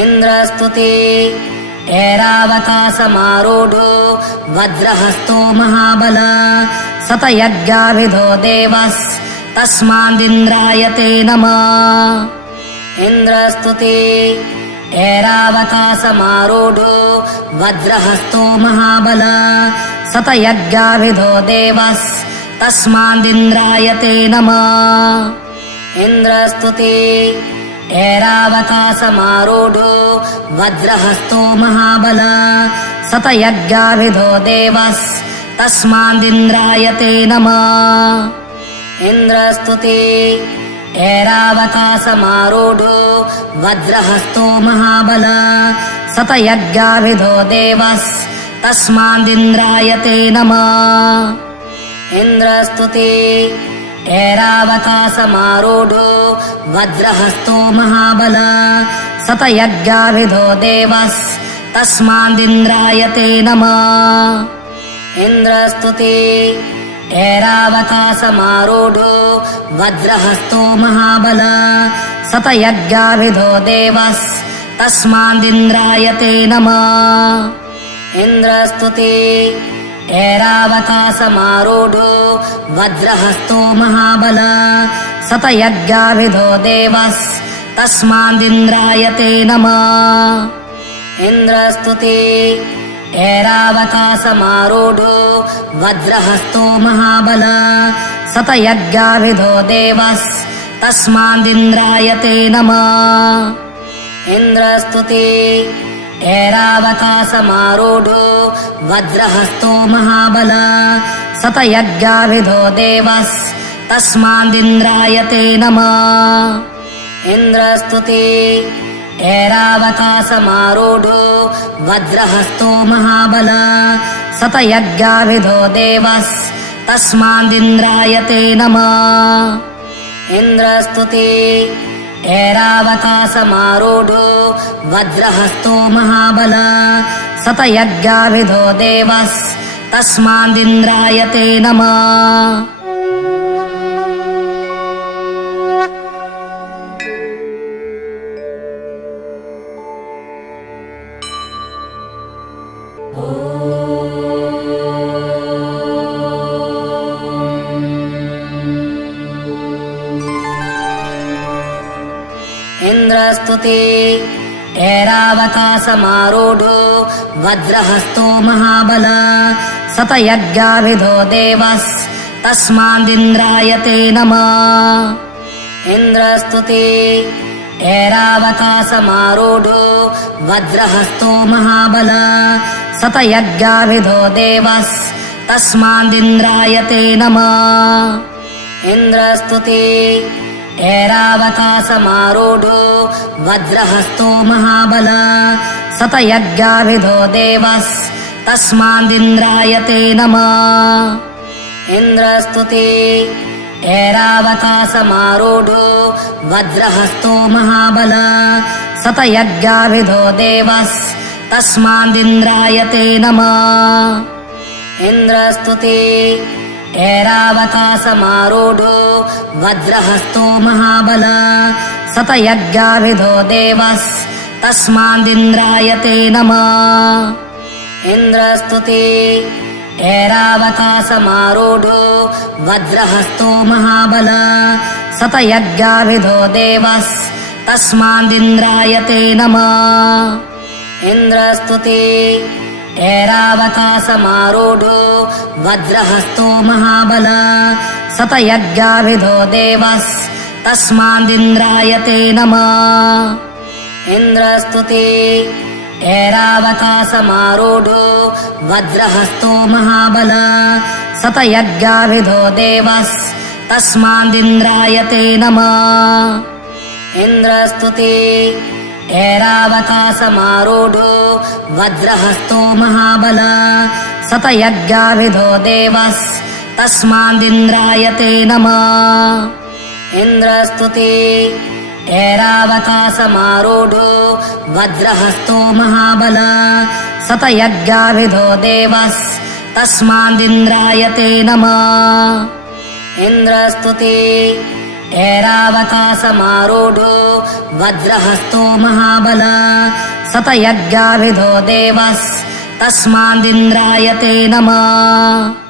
इंद्रस्तुति ऐरावतासमारूढो वज्रहस्तो महाबल शतयज्ञाविधो देवस्तस्मादिन्द्राय ते नमः। इंद्रस्तुति ऐरावतासमारूढो वज्रहस्तो महाबल शतयज्ञाविधो देवस्तस्मादिन्द्राय ते नमः। इंद्रस्तुति ऐरावतासमारूढो वज्रहस्तो महाबल शतयज्ञाविधो देवस्तस्मादिन्द्राय ते नमः। इंद्रस्तुति ऐरावतासमारूढो वज्रहस्तो महाबल शतयज्ञाविधो देवस्तस्मादिन्द्राय ते नमः। इंद्रस्तुति ऐरावतासमारूढो वज्रहस्तो महाबल शतयज्ञाविधो देवस्तस्मादिन्द्राय ते नमः। इंद्रस्तुति ऐरावतासमारूढो वज्रहस्तो महाबल शतयज्ञाविधो देवस्तस्मादिन्द्राय ते नमः। इंद्रस्तुति ऐरावतासमारूढो वज्रहस्तो महाबल शतयज्ञाविधो देवस्तस्मादिन्द्राय ते नमः। इंद्रस्तुति ऐरावतासमारूढो वज्रहस्तो महाबल शतयज्ञाविधो देवस्तस्मादिन्द्राय ते नमः। इंद्रस्तुति ऐरावतासमारूढो वज्रहस्तो महाबल शतयज्ञाविधो देवस्तस्मादिन्द्राय ते नमः। इंद्रस्तुति ऐरावतासमारूढो वज्रहस्तो महाबल शतयज्ञाविधो देवस्तस्मादिन्द्राय ते नमः। इंद्रस्तुति ऐरावतासमारूढो वज्रहस्तो महाबल शतयज्ञाविधो देवस्तस्मादिन्द्राय ते नमः। इंद्रस्तुति ऐरावतासमारूढो वज्रहस्तो महाबल शतयज्ञाविधो देवस्तस्मादिन्द्राय ते नमः। इंद्रस्तुति ऐरावतासमारूढो वज्रहस्तो महाबल शतयज्ञाविधो देवस्तस्मादिन्द्राय ते नमः। इंद्रस्तुति ऐरावतासमारूढो वज्रहस्तो महाबल शतयज्ञाविधो देवस्तस्मादिन्द्राय ते नमः। इंद्रस्तुति ऐरावतासमारूढो वज्रहस्तो महाबल शतयज्ञाविधो देवस्तस्मादिन्द्राय ते नमः। इंद्रस्तुति ऐरावतासमारूढो वज्रहस्तो महाबल शतयज्ञाविधो देवस्तस्मादिन्द्राय ते नमः। इंद्रस्तुति ऐरावतासमारूढो वज्रहस्तो महाबल शतयज्ञाविधो देवस्तस्मादिन्द्राय ते नमः। इंद्रस्तुति ऐरावतासमारूढो वज्रहस्तो महाबल शतयज्ञाविधो देवस्तस्मादिन्द्राय ते नमः। इंद्रस्तुति ऐरावतासमारूढो वज्रहस्तो महाबल शतयज्ञाविधो देवस्तस्मादिन्द्राय ते नमः। इंद्रस्तुति ऐरावतासमारूढो वज्रहस्तो महाबल शतयज्ञाविधो देवस्तस्मादिन्द्राय ते नमः। इंद्रस्तुति ऐरावतासमारूढो वज्रहस्तो महाबल शतयज्ञाविधो देवस्तस्मादिन्द्राय ते नमः। इंद्रस्तुति ऐरावता समारूढो वज्रहस्तो महाबल सतयज्ञाविधो देवस्तस्मादिन्द्राय ते नमः।